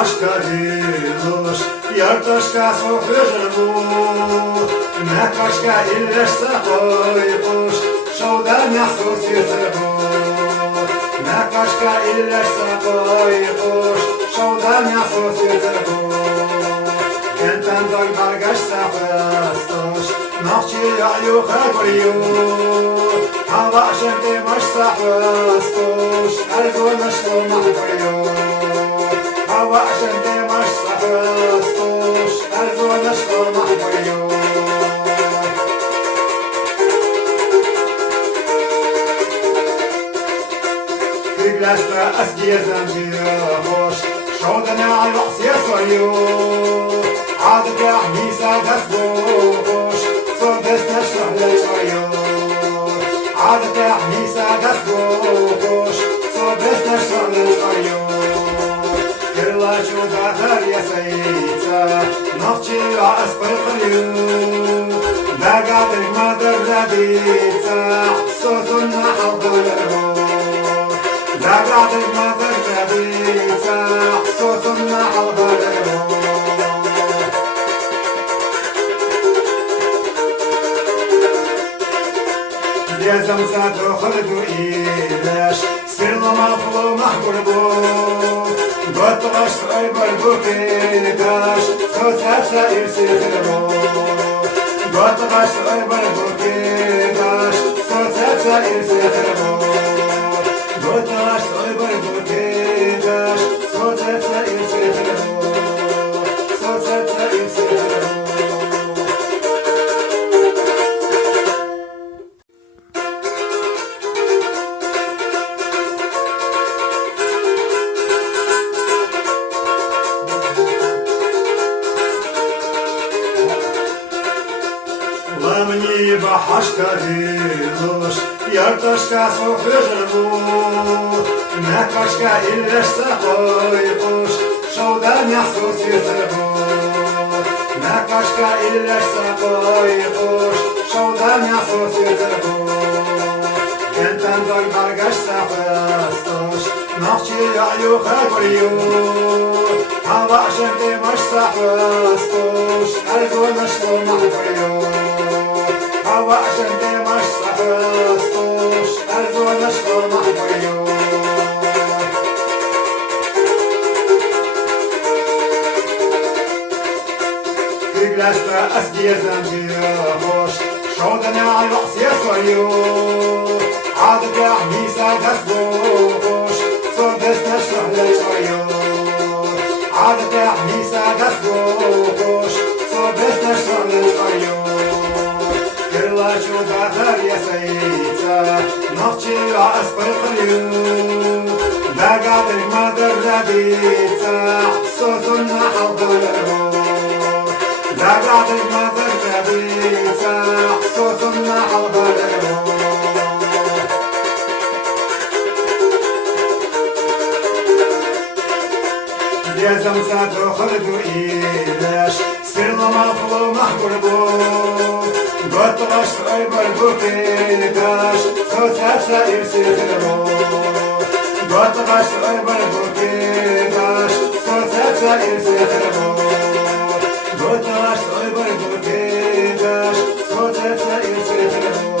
حشكا ديلوش يرتشكا سوخجربو نكاشكا إلا سقايقوش شودا نحسوس يتربو نكاشكا إلا سقايقوش شودا نحسوس يتربو انت انتك برقش سفستوش نحشي يعيو خبريو هوا شنتي مش سفستوش أرجو نشكو محبريو هوا شنتي مش سفستوش أرجو نشكو محبريو تجلسنا أسجي زنجيروش شودنا على رأس يسويو عادك يا حميسة دسبوش صدس نشرح لشويو عادك يا حميسة دسبوش صدس نشرح لشويو كلا شو داخل يا سيدة نخشي عأسبر قريو لقاتك ما درديتة صوتنا حضره لقاتك ما درديتة صوتنا حضره يا زمزة خلدو إيلاش سر مفلو محقربو بطغش أيبر بوكيداش صوتها سائر سيخربو بطغش أيبر بوكيداش صوتها سائر سيخربو بطغش أيبر بوكيداش صوتها سائر سيخربو صوتها سائر سيخربو Ламни бахашка дилуш, ярташка сохрежербу, накашка иллеш сахойкуш, шоуда мясо светербу. Накашка иллеш сахойкуш, шоуда мясо светербу. Кентан дог баргаш сахастуш, нахчи яю хабрию. Хава шенте маш сахастуш, альго нашло махбрию. هوا عشان دي مش سفستوش أرجو نشكر محبريو تجلسنا أسجي زنجيروش شودنا على رأس يسويو عادك يا حميسة دسبوش صدس نشرح لشويو عادك يا حميسة دسبوش صدس نشرح لشويو كلا شو داخل يا سيدة نخشي عأسبر قريو لقاتك ما درديتة صوتنا حضره لقاتك ما درديتة صوتنا حضره يا زمزة خلدو إيلاش سر مفلو محقربو بطغش أيبر بوكيداش صوتها سائر سيخربو بطغش أيبر بوكيداش صوتها سائر سيخربو بطغش أيبر بوكيداش صوتها سائر سيخربو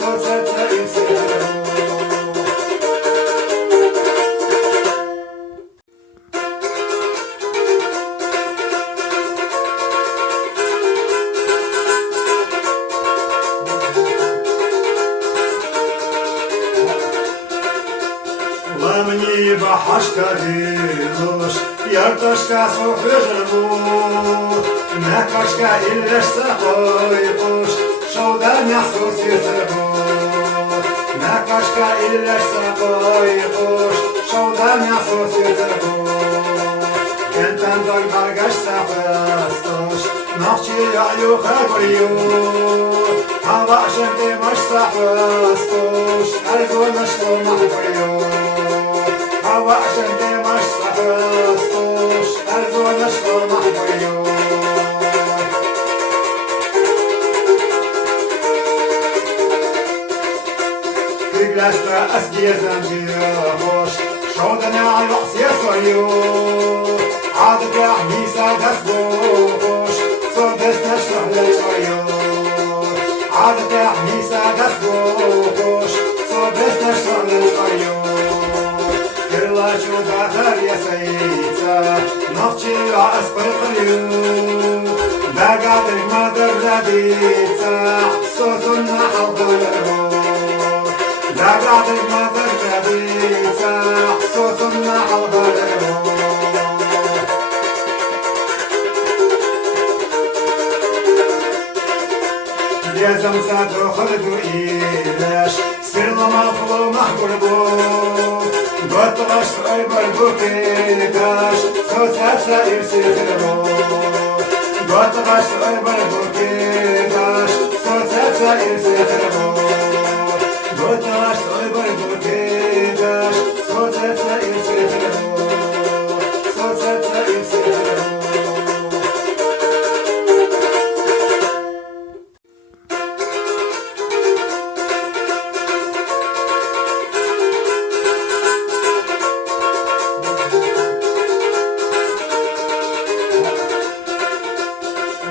صوتها سائر سيخربو Ламни бахашка дилуш, ярташка сохрежербу, накашка иллеш сахойкуш, шоуда мясо светербу. Накашка иллеш сахойкуш, шоуда мясо светербу. Кентан дог баргаш сахастуш, нахчи яю хабрию. Хава шенте маш сахастуш, أرجو نشكو محبريو هوا عشان دي مش سفستوش أرجو نشكو محبريو تجلسنا أسجي زنجيروش شودنا الرأس يسويو عادك يا حميسة دسبوش صدس نشرح للشويو عادك يا حميسة دسبوش صدس نشرح للشويو كلا شو داخل يا سيدة نقشي وعسقر قريو بقادر ما درديتا صوتنا حضره بقادر ما درديتا صوتنا حضره يزم ساتو خلدو إيلاش سرنا مخلو محبربو بطغش أيبر بوكيداش صوتها سائر سيزربو بطغش أيبر بوكيداش صوتها سائر سيزربو بطغش أيبر بوكيداش صوتها سائر سيزربو صوتها سائر سيزربو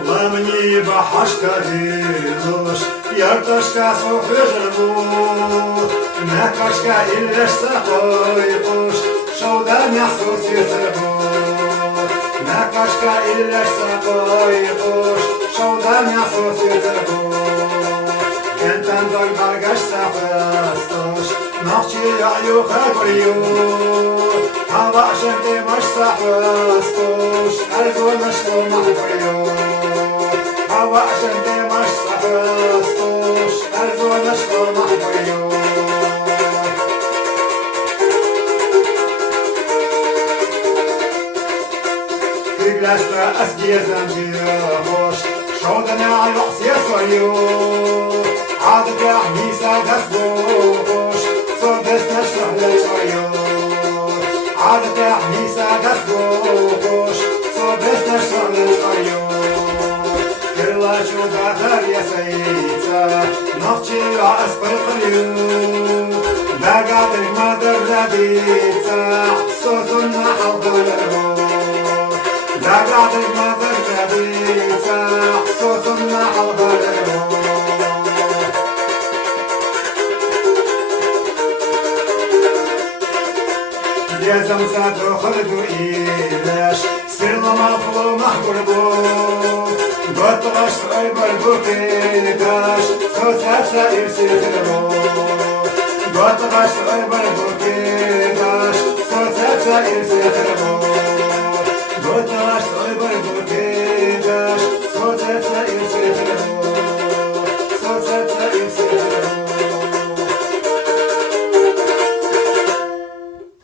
Ламни бахашка дилош, ярташка сохрежербу, мякашка иллешса койпуш, шоуда мясо сесербу. Мякашка иллешса койпуш, шоуда мясо сесербу. Кентан дог баргашса хвастош, нахчи аюха горю. Hava şente maşsa hvastosh, algo naşko mahgoryo. Hava şente maşsa hvastosh, algo naşko mahgoryo. Tiglasta asgiyazan bihosh, shodana al ra'as yasoyo. Adka ahmisa dasbosh, sodes nashrah lesoyo. عادك يا حميسة دسبوش صوبس نشرح للقريون كلا شو داخل يا سيدة نقشي وعسقر قريون بقادر ما درديتا صوتنا حضره بقادر ما درديتا صوتنا حضره يزم ساتو خلدو إيلاش سرنا مخلو محبربو بطغش أيبر بوكيداش صوتها سائر سيزربو بطغش أيبر بوكيداش صوتها سائر سيزربو